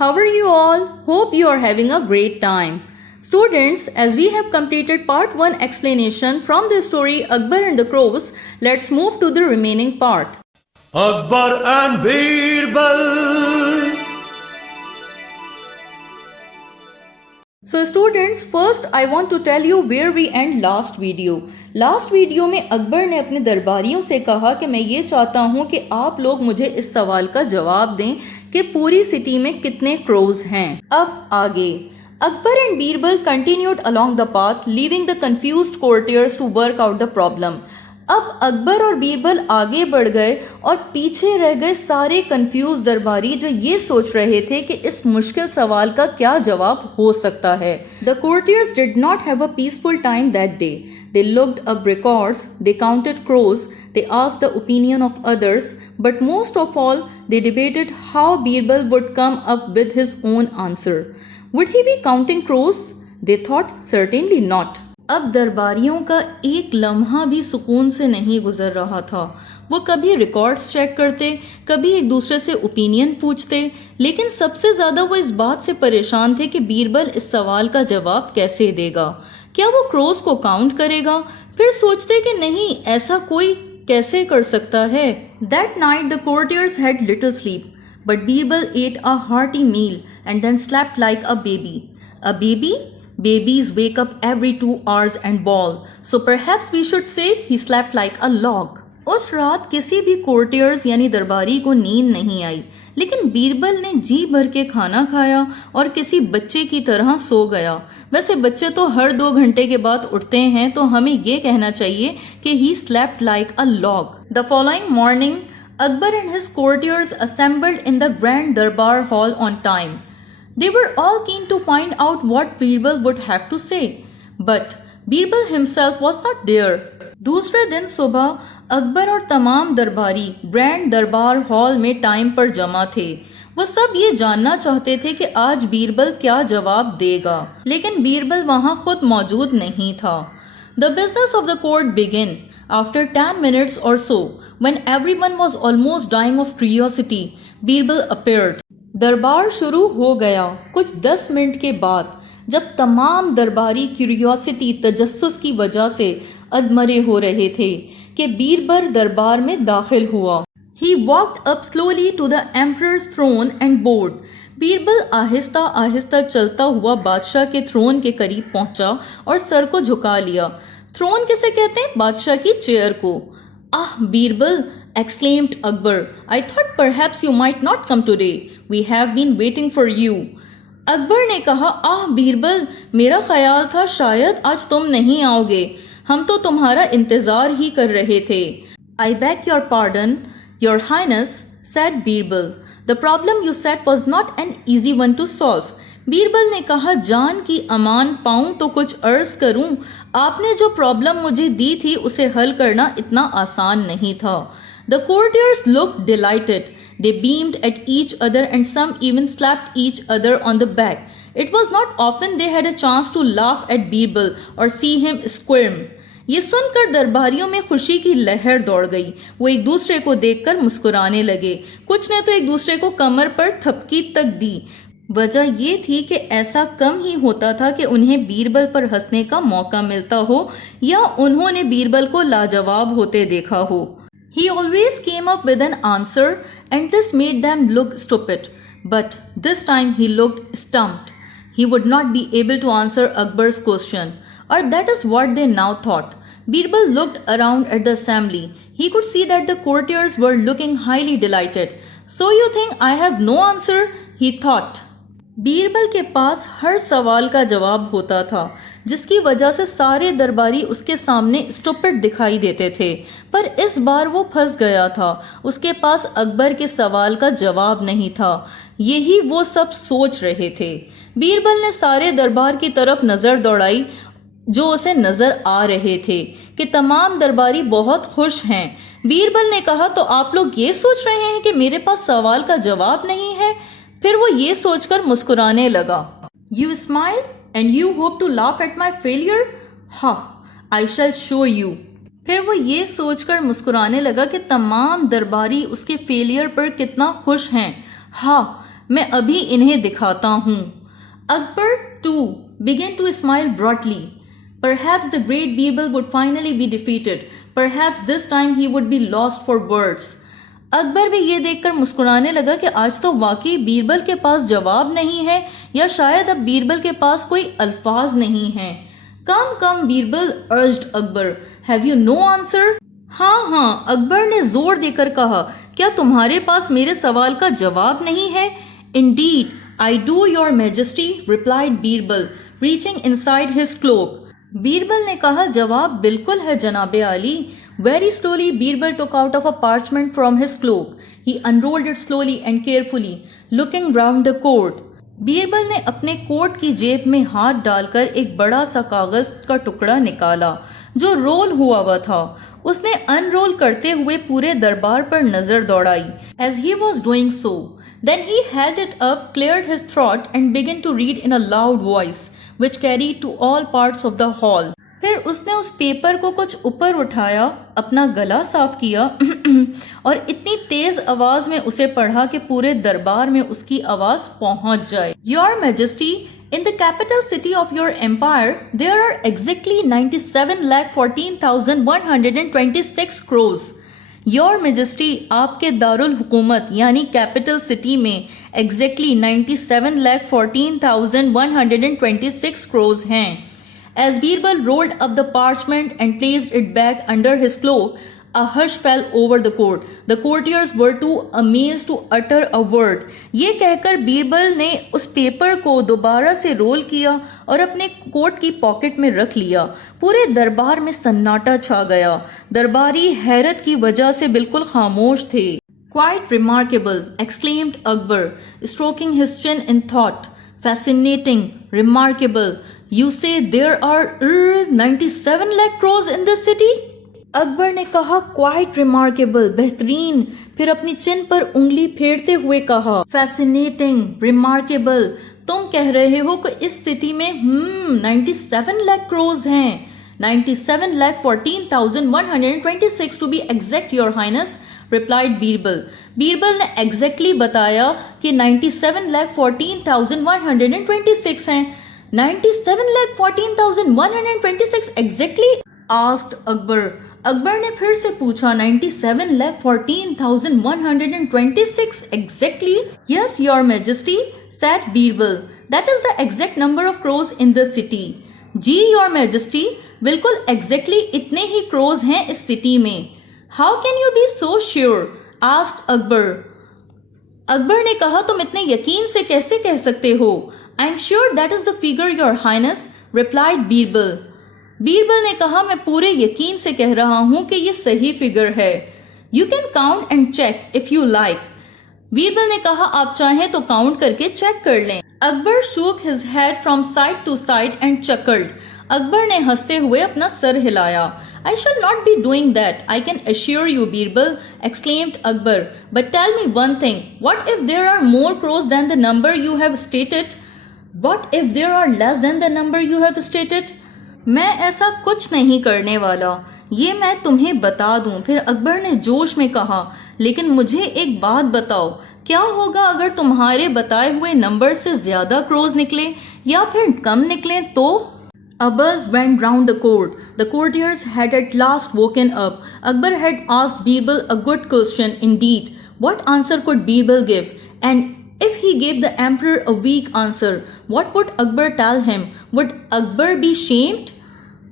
How are you all? Hope you are having a great time. Students, as we have completed part 1 explanation from the story Akbar and the Crows, let's move to the remaining part. Akbar and Birbal. So students, first I want to tell you where we end last video. Last video में अकबर ने अपने दरबारियों से कहा कि मैं ये चाहता हूँ कि आप लोग मुझे इस सवाल का जवाब दें कि पूरी सिटी में कितने क्रोज हैं। अब आगे Akbar and Birbal continued along the path leaving the confused courtiers to work out the problem. अब अकबर और बीरबल आगे बढ़ गए और पीछे रह गए सारे कंफ्यूज दरबारी जो ये सोच रहे थे कि इस मुश्किल सवाल का क्या जवाब हो सकता है। The courtiers did not have a peaceful time that day. They looked up records, they counted crows, they asked the opinion of others, but most of all, they debated how Birbal would come up with his own answer. Would he be counting crows? They thought certainly not. अब दरबारियों का एक लम्हा भी सुकून से नहीं गुजर रहा था। वो कभी रिकॉर्ड्स चेक करते, कभी एक दूसरे से ओपिनियन पूछते, लेकिन सबसे ज़्यादा वो इस बात से परेशान थे कि बीरबल इस सवाल का जवाब कैसे देगा। क्या वो क्रोस को काउंट करेगा? फिर सोचते कि नहीं, ऐसा कोई कैसे कर सकता है। That night the courtiers had little sleep, but Birbal ate a hearty meal and then slept like a baby. A baby? Babies wake up every 2 hours and bawl, so perhaps we should say he slept like a log. उस रात किसी भी courtiers यानी दरबारी को नींद नहीं आई, लेकिन बीरबल ने जी भर के खाना खाया और किसी बच्चे की तरह सो गया। वैसे बच्चे तो हर 2 घंटे के बाद उठते हैं, तो हमें ये कहना चाहिए कि he slept like a log. The following morning, Akbar and his courtiers assembled in the grand darbar hall on time. They were all keen to find out what Birbal would have to say, but Birbal himself was not there. दूसरे दिन सुबह अकबर और तमाम दरबारी grand दरबार hall में time पर जमा थे। वो सब ये जानना चाहते थे कि आज बीरबल क्या जवाब देगा, लेकिन बीरबल वहाँ खुद मौजूद नहीं था। The business of the court began after 10 minutes or so, when everyone was almost dying of curiosity. Birbal appeared. दरबार शुरू हो गया कुछ 10 मिनट के बाद, जब तमाम दरबारी क्यूरियोसिटी तजस्सुस की वजह से अधमरे हो रहे थे कि बीरबल दरबार में दाखिल हुआ। He walked up slowly to the emperor's throne and board. Birbal Aahista Aahista चलता हुआ बादशाह के थ्रोन के करीब पहुंचा और सर को झुका लिया। थ्रोन किसे कहते हैं? बादशाह की चेयर को। Ah, Birbal, exclaimed Akbar, I thought perhaps you might not come today. We have been waiting for you. Akbar ने कहा, आह बीरबल, मेरा ख्याल था शायद आज तुम नहीं आओगे, हम तो तुम्हारा इंतजार ही कर रहे थे। I beg your pardon, your highness, said Birbal. The problem you said was not an easy one to solve. Birbal ने कहा, जान की अमान पाऊं तो कुछ अर्ज करूं, आपने जो प्रॉब्लम मुझे दी थी उसे हल करना इतना आसान नहीं था। The courtiers looked delighted. They beamed at each other and some even slapped each other on the back. It was not often they had a chance to laugh at Birbal or see him squirm. ये सुनकर दरबारियों में खुशी की लहर दौड़ गई। वो एक दूसरे को देखकर मुस्कुराने लगे। कुछ ने तो एक दूसरे को कमर पर थपकी तक दी। वजह ये थी कि ऐसा कम ही होता था कि उन्हें बीरबल पर हंसने का मौका मिलता हो या उन्होंने बीरबल को लाजवाब होते देखा हो। He always came up with an answer and this made them look stupid. But this time he looked stumped. He would not be able to answer Akbar's question. Or that is what they now thought. Birbal looked around at the assembly. He could see that the courtiers were looking highly delighted. So you think I have no answer? He thought. Birbal के पास हर सवाल का जवाब होता था, जिसकी वजह से सारे दरबारी उसके सामने स्टूपिड दिखाई देते थे। पर इस बार वो फंस गया था, उसके पास अकबर के सवाल का जवाब नहीं था। यही वो सब सोच रहे थे। बीरबल ने सारे दरबार की तरफ नज़र दौड़ाई जो उसे नज़र आ रहे थे कि तमाम दरबारी बहुत खुश हैं। बीरबल ने कहा, तो आप लोग ये सोच रहे हैं कि मेरे पास सवाल का जवाब नहीं है? फिर वो ये सोचकर मुस्कुराने लगा। You smile and you hope to laugh at my failure? Ha, I shall show you. फिर वो ये सोचकर मुस्कुराने लगा कि तमाम दरबारी उसके फेलियर पर कितना खुश हैं। हाँ, मैं अभी इन्हें दिखाता हूँ। Akbar too began to smile broadly. Perhaps the great Birbal would finally be defeated. Perhaps this time he would be lost for words. Akbar भी ये देखकर मुस्कुराने लगा कि आज तो वाकई बीरबल के पास जवाब नहीं है, या शायद अब बीरबल के पास कोई अल्फाज नहीं है। Come come Birbal, urged Akbar, have you no answer? हाँ, अकबर ने जोर देकर कहा, क्या तुम्हारे पास मेरे सवाल का जवाब नहीं है? Indeed I do your majesty, replied Birbal, reaching inside his cloak. Birbal ने कहा, जवाब बिल्कुल है जनाबे आली। Very slowly, Birbal took out of a parchment from his cloak. He unrolled it slowly and carefully, looking round the court. Birbal ने अपने coat की जेब में हाथ डालकर एक बड़ा सा कागज का टुकड़ा निकाला जो रोल हुआ था। उसने अनरोल करते हुए पूरे दरबार पर नजर दौड़ाई। As he was doing so, then he held it up, cleared his throat, and began to read in a loud voice, which carried to all parts of the hall. फिर उसने उस पेपर को कुछ ऊपर उठाया, अपना गला साफ किया और इतनी तेज आवाज में उसे पढ़ा कि पूरे दरबार में उसकी आवाज पहुंच जाए। Your majesty, in the capital city of your empire there are exactly 97,14,126 crores. Your majesty, आपके दारुल हुकूमत यानी कैपिटल सिटी में एग्जैक्टली 97,14,126 crores हैं। As Birbal rolled up the parchment and placed it back under his cloak, a hush fell over the court. The courtiers were too amazed to utter a word. ये कहकर बीरबल ने उस paper को दोबारा से role किया और अपने कोट की पॉकेट में रख लिया। पूरे दरबार में सन्नाटा छा गया। दरबारी हैरत की वजह से बिल्कुल खामोश थे। Quite remarkable, exclaimed Akbar, stroking his chin in thought. Fascinating, remarkable. You say there are 97 lakh crores in this city? Akbar ने कहा, क्वाइट रिमार्केबल, बेहतरीन। फिर अपनी चिन पर उंगली फेरते हुए कहा, फैसिनेटिंग, रिमार्केबल। तुम कह रहे हो कि इस सिटी में 97 लाख क्रोज हैं। 97,14,126 to be exact your highness, replied Birbal. Birbal ने एग्जैक्टली बताया कि 97,14,126 हैं। 97,14,126 exactly? asked Akbar. अकबर ने फिर से पूछा, 97,14,126 exactly? Yes, your majesty, said Birbal. That is the exact number of crows in the city. Ji your majesty, बिल्कुल exactly इतने ही crows हैं इस सिटी में। How can you be so sure? asked Akbar. Akbar ने कहा, तुम इतने यकीन से कैसे कह सकते हो? I am sure that is the figure, your highness, replied Birbal. Birbal ने कहा, मैं पूरे यकीन से कह रहा हूं कि ये सही फिगर है। You can count and check if you like. Birbal ने कहा, आप चाहें तो काउंट करके चेक कर लें। Akbar shook his head from side to side and chuckled. Akbar ने हंसते हुए अपना सर हिलाया। I shall not be doing that, I can assure you, Birbal, exclaimed Akbar. But tell me one thing, what if there are more crows than the number you have stated? What if there are less than the number you have stated? मैं ऐसा कुछ नहीं करने वाला, ये मैं तुम्हें बता दूं। फिर अकबर ने जोश में कहा, लेकिन मुझे एक बात बताओ, क्या होगा अगर तुम्हारे बताए हुए नंबर से ज्यादा क्रोज निकले या फिर कम निकले तो? A buzz went round the court. The courtiers had at last woken up. Akbar had asked Birbal a good question indeed. What answer could Birbal give? And if he gave the emperor a weak answer, what would Akbar tell him? Would Akbar be shamed?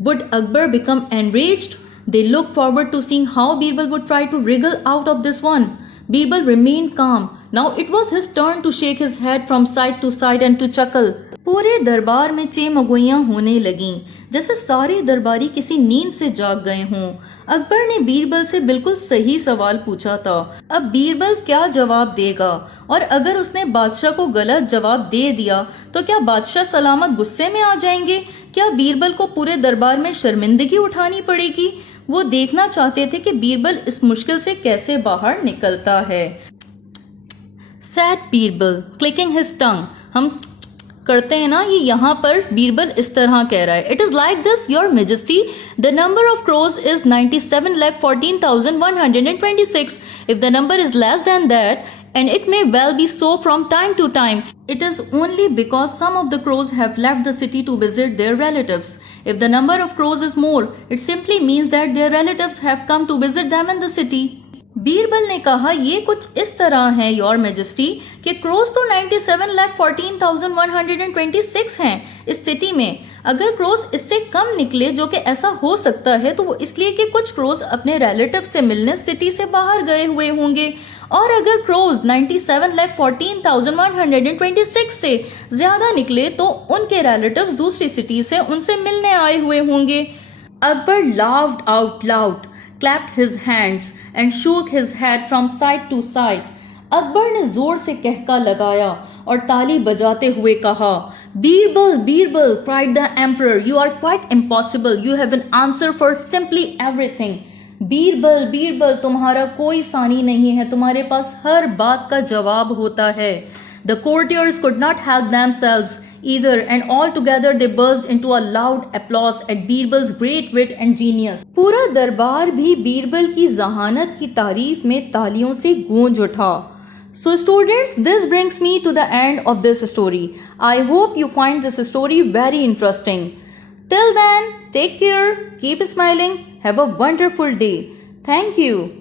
Would Akbar become enraged? They looked forward to seeing how Birbal would try to wriggle out of this one. Birbal remained calm. Now it was his turn to shake his head from side to side and to chuckle. पूरे दरबार में चेमगोइयां होने लगीं, जैसे सारे दरबारी किसी नींद से जाग गए हों। अकबर ने बीरबल से बिल्कुल सही सवाल पूछा था। अब बीरबल क्या जवाब देगा? और अगर उसने बादशाह को गलत जवाब दे दिया तो क्या बादशाह सलामत गुस्से में आ जाएंगे? क्या बीरबल को पूरे दरबार में शर्मिंदगी उठानी पड़ेगी? वो देखना चाहते थे कि बीरबल इस मुश्किल से कैसे बाहर निकलता है। सैड बीरबल, क्लिकिंग हिज टंग। हम करते हैं ना, ये यहाँ पर बीरबल इस तरह कह रहा है, it is like this your majesty, the number of crows is 97,14,126. If the number is less than that and it may well be so from time to time. It is only because some of the crows have left the city to visit their relatives. If the number of crows is more, it simply means that their relatives have come to visit them in the city. Birbal ने कहा ये कुछ इस तरह है your majesty कि crows तो 97,14,126 हैं इस सिटी में। अगर क्रोज इससे कम निकले, जो कि ऐसा हो सकता है, तो वो इसलिए कि कुछ क्रोज अपने रिलेटिव से मिलने सिटी से बाहर गए हुए होंगे। और अगर क्रोज 97,14,126 से ज्यादा निकले तो उनके रिलेटिव्स दूसरी सिटी से उनसे मिलने आए हुए होंगे। Akbar laughed out loud, clapped his hands and shook his head from side to side. Akbar ने जोर से कहका लगाया और ताली बजाते हुए कहा, Birbal Birbal, cried the emperor, you are quite impossible, you have an answer for simply everything. Birbal Birbal, तुम्हारा कोई सानी नहीं है, तुम्हारे पास हर बात का जवाब होता है। The courtiers could not help themselves either, and all together they burst into a loud applause at Birbal's great wit and genius. पूरा दरबार भी बीरबल की जहानत की तारीफ में तालियों से गूंज उठा। So students, this brings me to the end of this story. I hope you find this story very interesting. Till then, take care, keep smiling, have a wonderful day. Thank you.